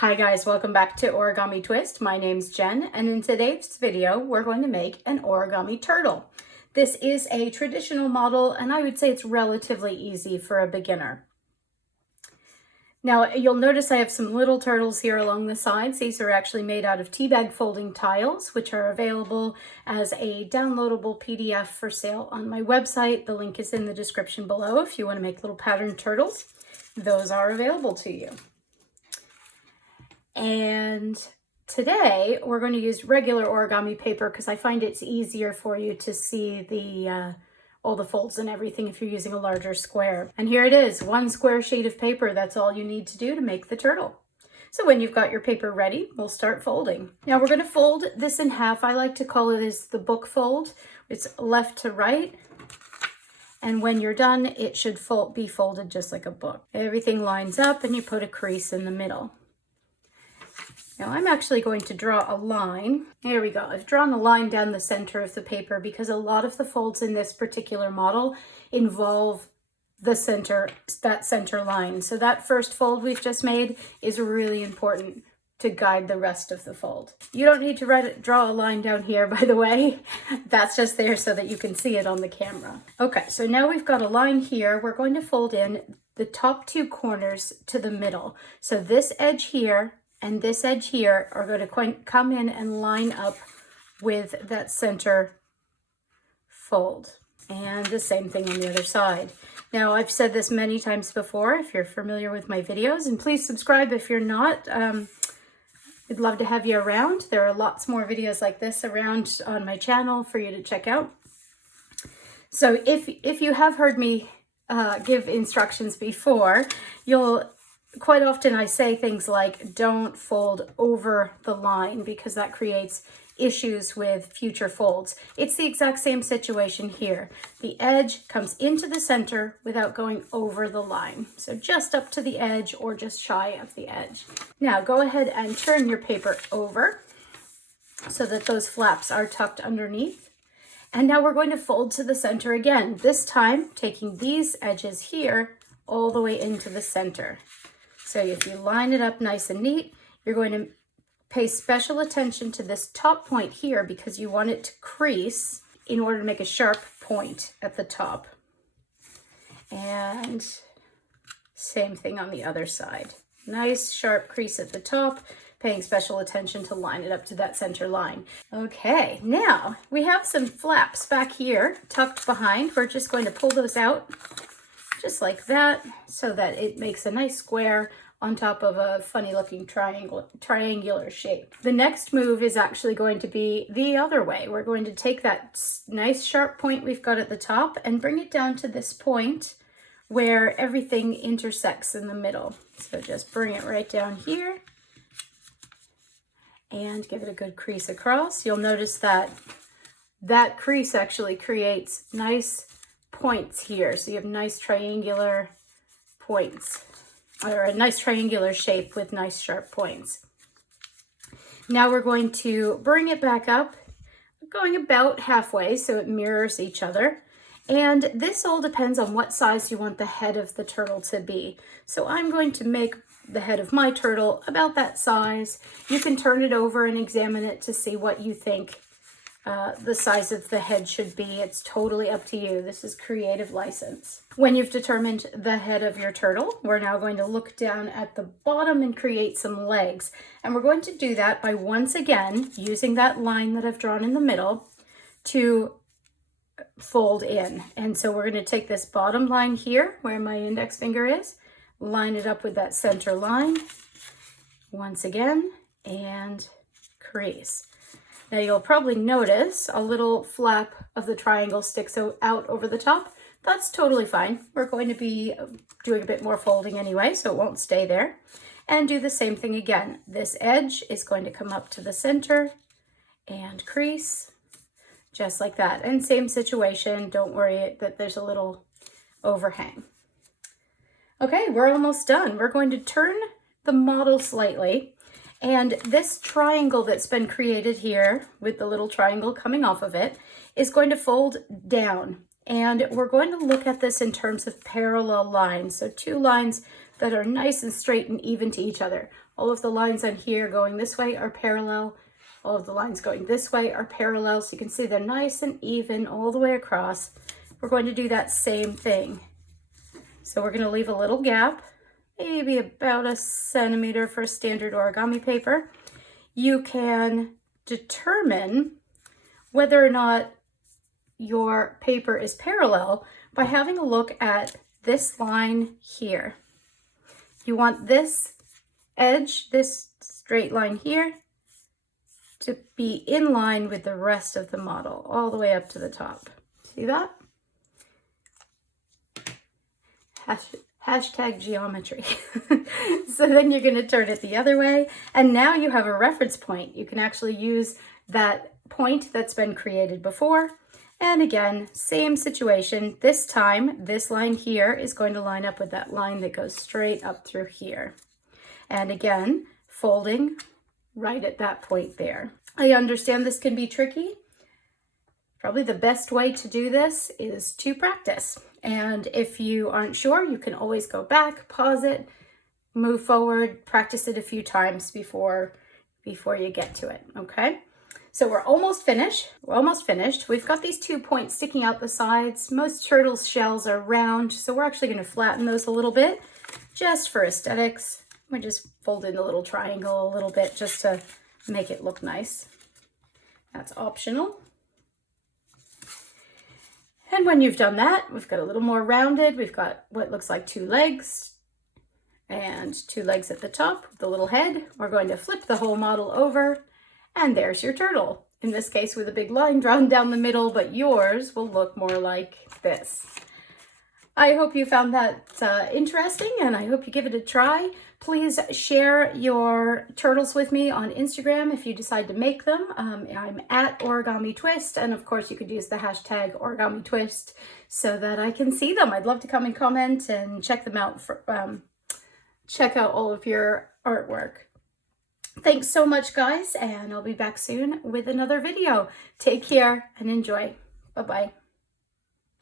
Hi guys, welcome back to Origami Twist. My name's Jen, and in today's video, we're going to make an origami turtle. This is a traditional model, and I would say it's relatively easy for a beginner. Now, you'll notice I have some little turtles here along the sides. These are actually made out of tea bag folding tiles, which are available as a downloadable PDF for sale on my website. The link is in the description below if you want to make little patterned turtles. Those are available to you. And today we're going to use regular origami paper because I find it's easier for you to see the all the folds and everything if you're using a larger square. And here it is, one square sheet of paper. That's all you need to do to make the turtle. So when you've got your paper ready, we'll start folding. Now we're going to fold this in half. I like to call it as the book fold. It's left to right. And when you're done, it should be folded just like a book. Everything lines up and you put a crease in the middle. Now I'm actually going to draw a line. There we go. I've drawn a line down the center of the paper because a lot of the folds in this particular model involve the center, that center line. So that first fold we've just made is really important to guide the rest of the fold. You don't need to draw a line down here, by the way. That's just there so that you can see it on the camera. Okay, so now we've got a line here. We're going to fold in the top two corners to the middle. So this edge here and this edge here are going to come in and line up with that center fold. And the same thing on the other side. Now, I've said this many times before if you're familiar with my videos, and please subscribe if you're not. I'd love to have you around. There are lots more videos like this around on my channel for you to check out. So if you have heard me give instructions before, quite often I say things like, don't fold over the line because that creates issues with future folds. It's the exact same situation here. The edge comes into the center without going over the line. So just up to the edge or just shy of the edge. Now go ahead and turn your paper over so that those flaps are tucked underneath. And now we're going to fold to the center again, this time taking these edges here all the way into the center. So if you line it up nice and neat, you're going to pay special attention to this top point here because you want it to crease in order to make a sharp point at the top. And same thing on the other side. Nice sharp crease at the top, paying special attention to line it up to that center line. Okay, now we have some flaps back here tucked behind. We're just going to pull those out just like that, so that it makes a nice square on top of a funny looking triangular shape. The next move is actually going to be the other way. We're going to take that nice sharp point we've got at the top and bring it down to this point where everything intersects in the middle. So just bring it right down here and give it a good crease across. You'll notice that that crease actually creates nice points here. So you have nice triangular points, or a nice triangular shape with nice sharp points. Now we're going to bring it back up, going about halfway so it mirrors each other. And this all depends on what size you want the head of the turtle to be. So I'm going to make the head of my turtle about that size. You can turn it over and examine it to see what you think the size of the head should be. It's totally up to you. This is creative license. When you've determined the head of your turtle, we're now going to look down at the bottom and create some legs. And we're going to do that by once again using that line that I've drawn in the middle to fold in. And so we're going to take this bottom line here where my index finger is, line it up with that center line once again, and crease. Now you'll probably notice a little flap of the triangle sticks out over the top. That's totally fine. We're going to be doing a bit more folding anyway, so it won't stay there. And do the same thing again. This edge is going to come up to the center and crease, just like that. And same situation, don't worry that there's a little overhang. Okay, we're almost done. We're going to turn the model slightly. And this triangle that's been created here with the little triangle coming off of it is going to fold down. And we're going to look at this in terms of parallel lines. So two lines that are nice and straight and even to each other. All of the lines on here going this way are parallel. All of the lines going this way are parallel. So you can see they're nice and even all the way across. We're going to do that same thing. So we're going to leave a little gap, maybe about 1 centimeter for standard origami paper. You can determine whether or not your paper is parallel by having a look at this line here. You want this edge, this straight line here, to be in line with the rest of the model, all the way up to the top. See that? Hashtag geometry. So then you're going to turn it the other way, and now you have a reference point. You can actually use that point that's been created before. And again, same situation. This time, this line here is going to line up with that line that goes straight up through here. And again, folding right at that point there. I understand this can be tricky. Probably the best way to do this is to practice. And if you aren't sure, you can always go back, pause it, move forward, practice it a few times before you get to it, okay? So we're almost finished. We've got these 2 points sticking out the sides. Most turtles' shells are round, so we're actually going to flatten those a little bit just for aesthetics. We just fold in the little triangle a little bit just to make it look nice. That's optional. And when you've done that, we've got a little more rounded. We've got what looks like 2 legs and 2 legs at the top, the little head. We're going to flip the whole model over, and there's your turtle. In this case with a big line drawn down the middle, but yours will look more like this. I hope you found that interesting, and I hope you give it a try. Please share your turtles with me on Instagram if you decide to make them. I'm at Origami Twist, and of course you could use the hashtag Origami Twist so that I can see them. I'd love to come and comment and check them out. Check out all of your artwork. Thanks so much, guys, and I'll be back soon with another video. Take care and enjoy. Bye-bye.